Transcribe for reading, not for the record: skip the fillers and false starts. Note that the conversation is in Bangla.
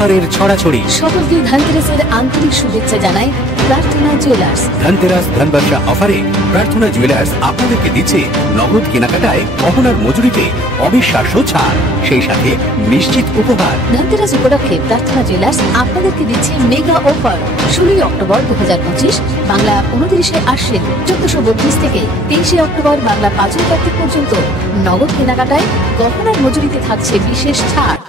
অফারের ছড়াছড়ি। সকলকে ধনতেরাসের আন্তরিক শুভেচ্ছা জানায় প্রার্থনা জুয়েলার্স। ধনতেরাস ধনবর্ষা অফারে প্রার্থনা জুয়েলার্স আপনাদেরকে দিচ্ছে নগদ কেনাকাটায় গহনার মজুরিতে অবিশ্বাস্য ছাড়, সেই সাথে নিশ্চিত উপহার। ধনতেরাস উপলক্ষে প্রার্থনা জুয়েলার্স আপনাদেরকে দিচ্ছে মেগা অফার। 16 অক্টোবর 2025 বাংলা 29 আশ্বিন 1432 থেকে 23 অক্টোবর বাংলা 5 কার্তিক পর্যন্ত নগদ কেনাকাটায় গহনার মজুরিতে থাকছে বিশেষ ছাড়।